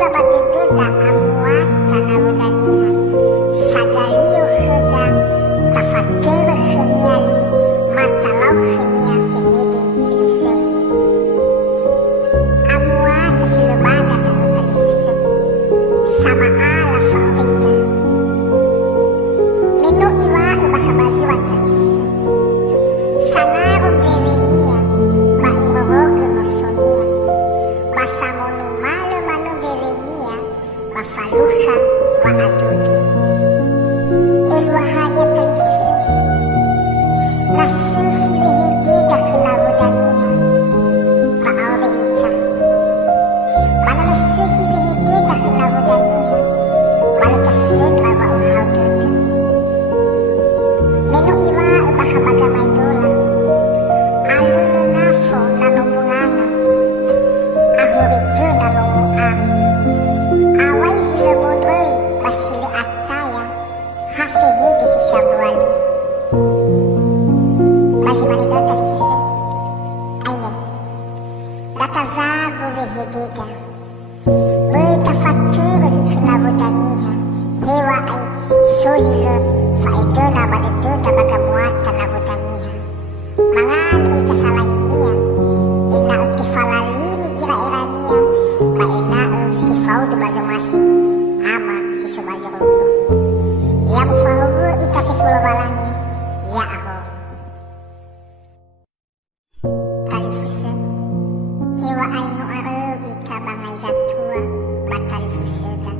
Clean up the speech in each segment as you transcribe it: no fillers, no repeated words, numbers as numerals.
sudah bagegeda amuat tanawudaniha sagaliyo heda tafatur heniali matalau henia fihidi silusurhi amuat silubada dalam talifusen sama ala faorida minu iwa ubaka bazuan talifusen sanarum brevenia bairoroge mosonia basamonu malo manu brevenia bafaluha wa adudu eluahanya talifusen nasuhi wihidida hunawudania baaurita mana nasuhi wihidida hunawudania walutasedra wa uhaududu menu iwa ubaka bagamay dolan alulu nafo nanumungana ahurijo nanumua away zilemudoy basili ataya hafihidi sisamwali bazimanidon talifusen aine datazago wihidida bertafatur lihunawudaniha hewa ay sozile faidona badedona bagamuatan nawudaniha manganu itasalahinia ina utifalalini gira erania maina sifaudu bazomasi ama sisubazirulu ya mufahugu itafifulobalani ya aho talifusen hewa ainu areu itabangai zatua batalifuseda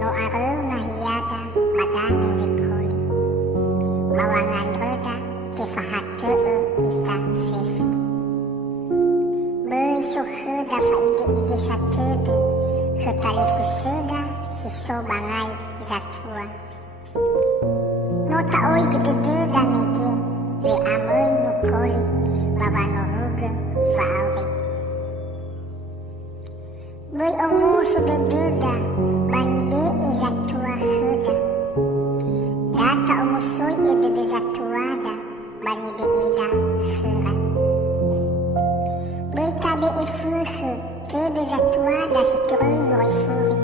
no areu nahiyada badanu wikoli bawangan reda tifahateu ita fefu beisuheda faide ide satede hetalifuseda siso bangai zatua no taoi gedededa nege we amoi nukoli babanoruge faauri boi omu sudededa banide izatua heda data omusoi edede zatuada banide ida hera boi tabe ifuhe tede zatuada situroi noifuri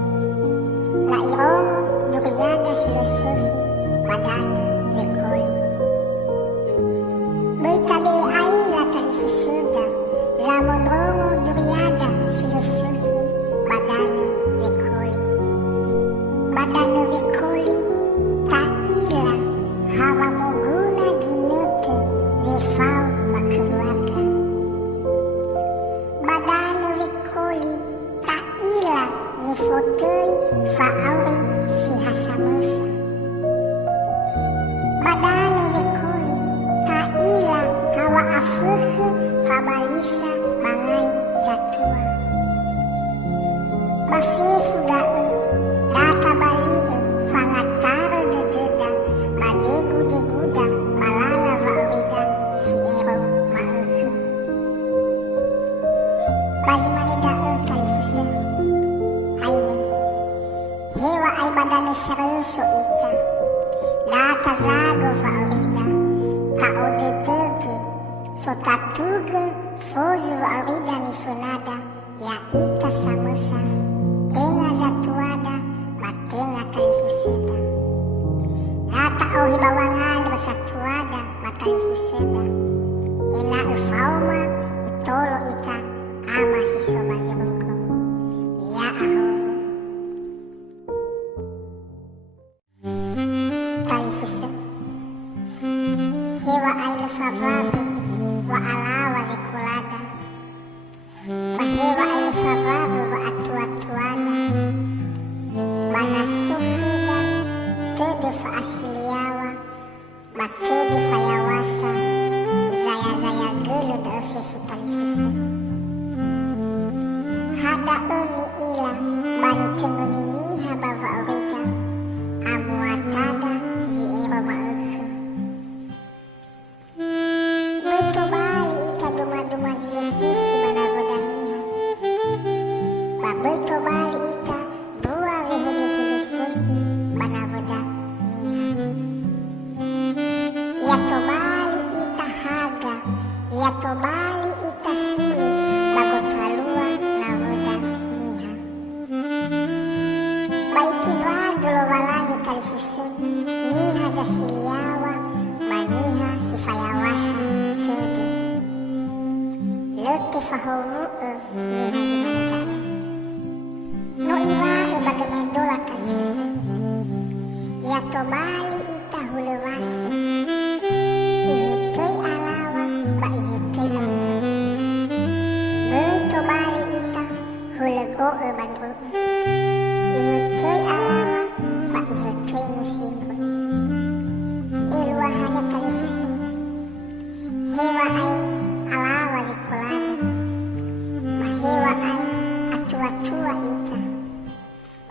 la iromo duriada silesuhi badana wekoli boi tabe aila talifuseda zamonromo duriada silesuhi badana wekoli badana wekoli taila hawa moguna ginete wefau wakeluarga badana wekoli taila nifotei faauri si hasamusa badana wekoli taila hawa afuhe fabalisa bangai zatua bafefu da'u data balihe fangataro dededa badegu deguda balala vaurida si ero ma'uhu bazimanida'u talifusen aine hewa ay badane seruso ita data zago vaurida taodedege so tatuge fozu vaurida nifunada ya ita samusa tenga zatuada matenga talifuseda data auhi bawangan basatuada matalifuseda ina ufauma itolo ita ama sisobazirunko ya aho talifusen hewa aile fababu wa alawa zikulada bahewa aile fababu wa atuatuada banasuhida tede fa asiliawa batede fa yawasa zaya gelu da fefu talifusen hada uni ila bani tenguni niha bavaurida amuatada ziero maufu Boitobali ita duma-duma zilesuhi banavodaniha baboitobali ita bua wehede zilesuhi banavodaniha yatobali ita haga yatobali ita sulu bagotalua navodaniha Niha zimanita. No iwa bagaimana kalifus. Ya to bali ita huluwahi. Ihutui alawa ba ihutui amda. Beri to bali ita hulego bandru. Ihutui alawa ba ihutui musibu. Ilwa hanya kalifus. Hewa ai alawa zikulada. Mahewa ai atua-tua ita.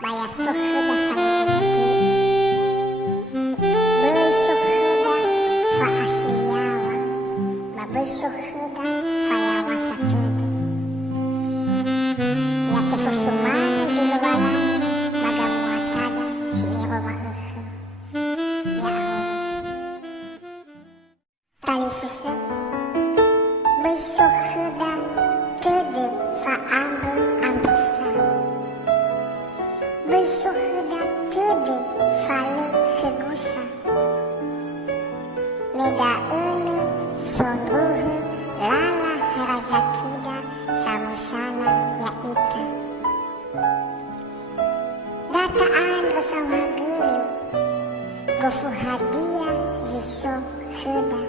Maya suhuda fanugenti. Beri suhuda fa asiliawa. Maberi suhuda fa yawa satede. Nyate fusumana di luarani. Magamuatada si ero mahuhu. Ya Allah. Talifuse. Beri suhuda tede fa ambu ambusa. Beri suhuda tede fa le hegusa. Meda ulu sonruhu lala herazakida samusana ya ita. Data andra sawagulu gofu hadia ziso huda.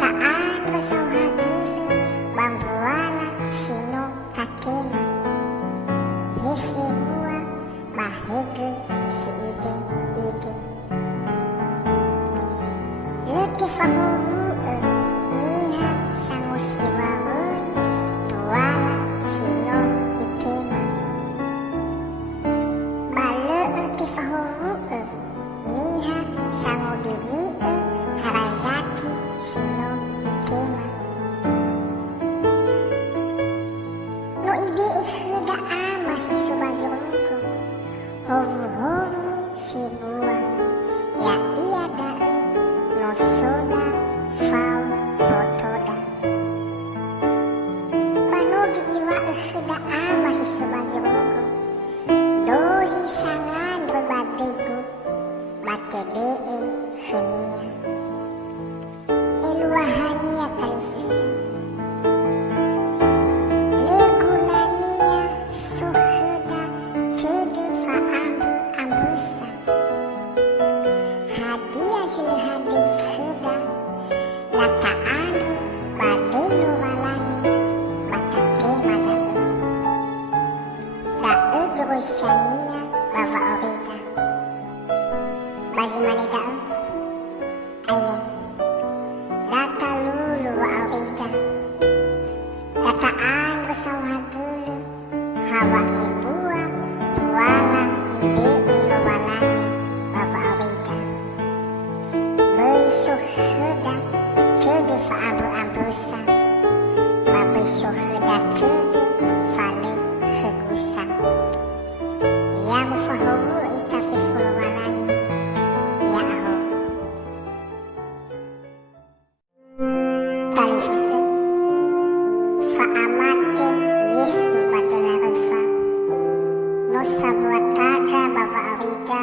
Ta andra sawagulu bambuala sino tatema. Hisi mua mahegui si ide ide. Lete fahomu niha samusiwa oi buala sino itema. Bale te fahomu niha samubini harazaki sino itema. No ide ihuda ama si subazurungu. Hovu si bua. Ya iya da'u no soda fau botoda. Banogi iwa uhuda ama si subazurungu. Dozi sangadro badegu. Batebee hunia. Eluahania kalifusa. Legulania suhuda tede fa ambu ambusa. Hadia zil hadi huda. Lata anu badenu walani. Batatema da'u. Da'u berisikan bava orida. Bazimani da'u. Aine. Data lulu wa orida. Data andra sawagulu. Hawa ibua. Buala ibei lo walani. Bava orida. Beri suhuda tede fa ambu ambusa. Maberi suhuda tede fa le hegusa. Ya mufahomu ita fi fulawalani. Ya aho. Talifuse. Fa amate Yesu batolarefa. No sabuataga bava orida.